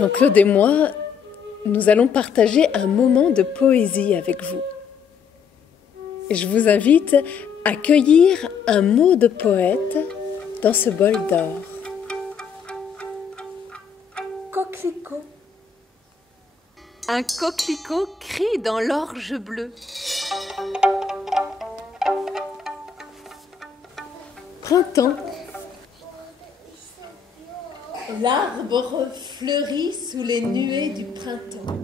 Jean-Claude et moi, nous allons partager un moment de poésie avec vous. Je vous invite à cueillir un mot de poète dans ce bol d'or. Coquelicot. Un coquelicot crie dans l'orge bleue. Printemps. L'arbre fleurit sous les nuées du printemps.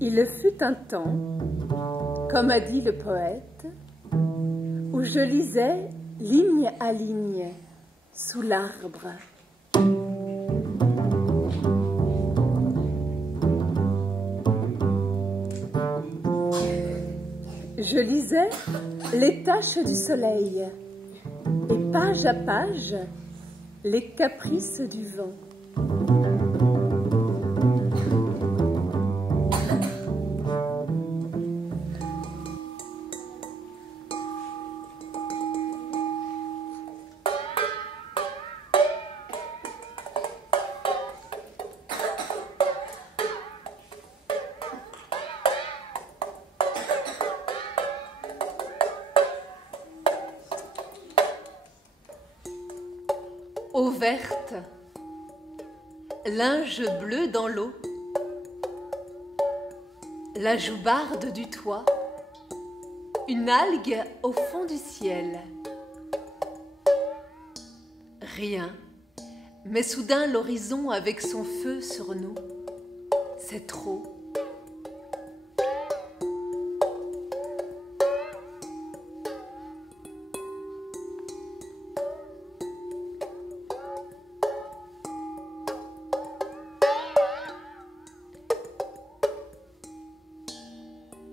Il fut un temps, comme a dit le poète, où je lisais ligne à ligne sous l'arbre. Je lisais les taches du soleil et page à page les caprices du vent. Eau verte, linge bleu dans l'eau, la joubarde du toit, une algue au fond du ciel. Rien, mais soudain l'horizon avec son feu sur nous, c'est trop.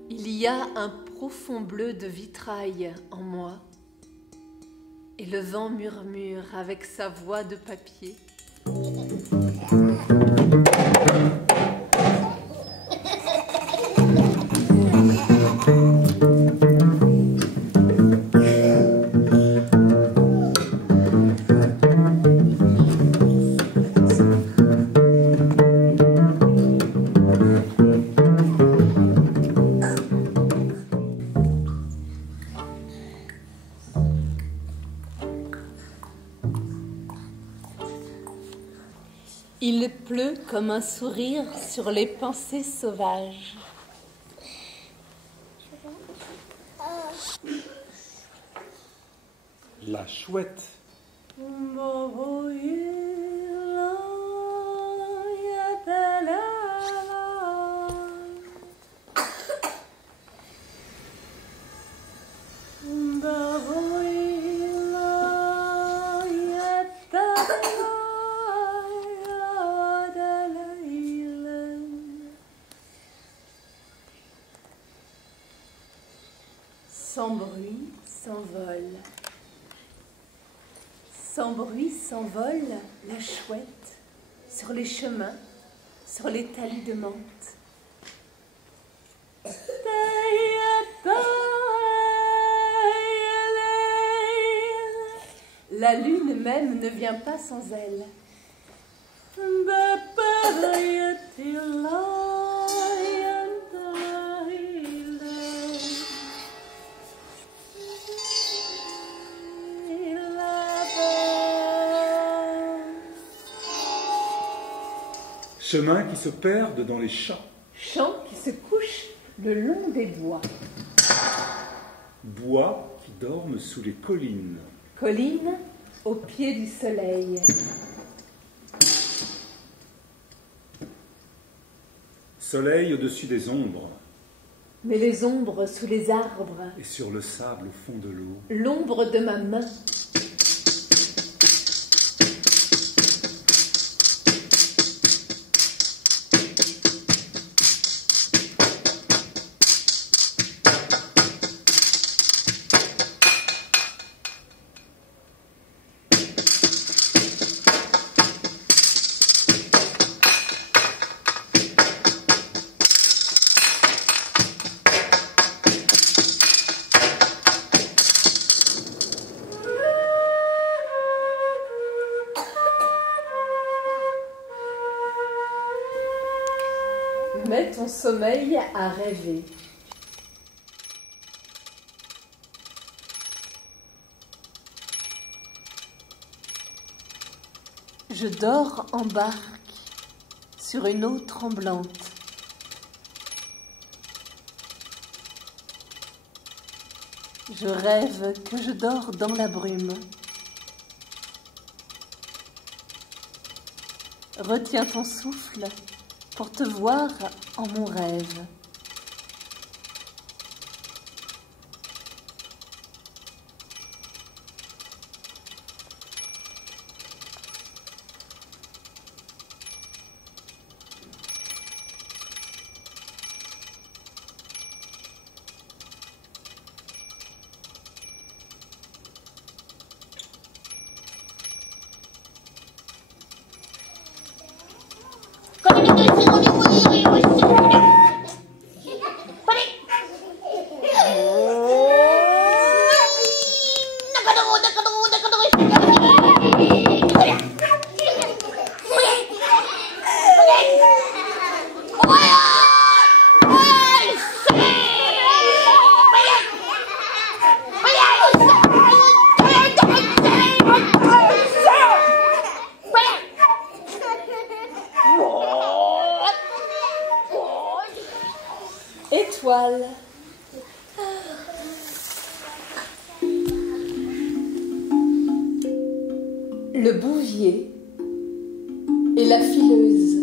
Il y a un profond bleu de vitrail en moi, et le vent murmure avec sa voix de papier. Il pleut comme un sourire sur les pensées sauvages. La chouette. Sans bruit s'envole. Sans bruit s'envole la chouette sur les chemins, sur les talus de menthe. La lune même ne vient pas sans elle. Chemins qui se perdent dans les champs. Champs qui se couchent le long des bois. Bois qui dorment sous les collines. Collines au pied du soleil. Soleil au-dessus des ombres. Mais les ombres sous les arbres. Et sur le sable au fond de l'eau. L'ombre de ma main. Désormais, ton sommeil a rêvé. Je dors en barque sur une eau tremblante. Je rêve que je dors dans la brume. Retiens ton souffle pour te voir en mon rêve. Étoile. Le bouvier et la fileuse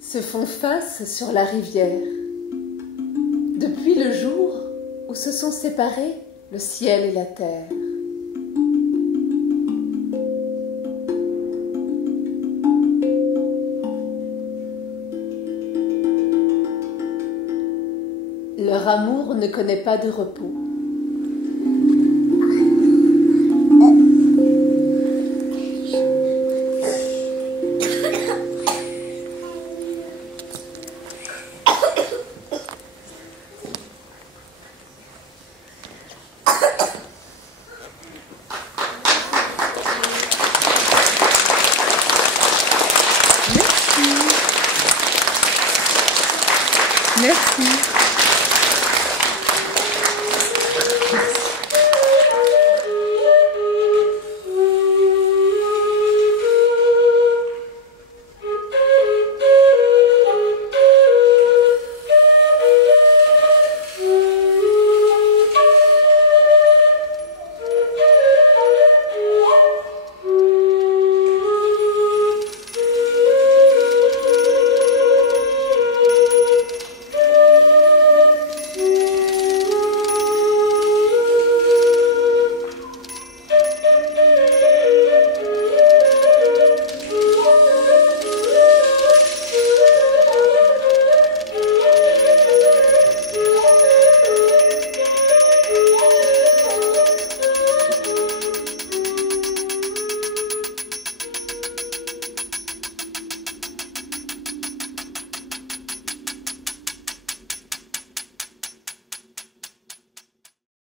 se font face sur la rivière. Depuis le jour où se sont séparés le ciel et la terre. Leur amour ne connaît pas de repos. Merci. Merci.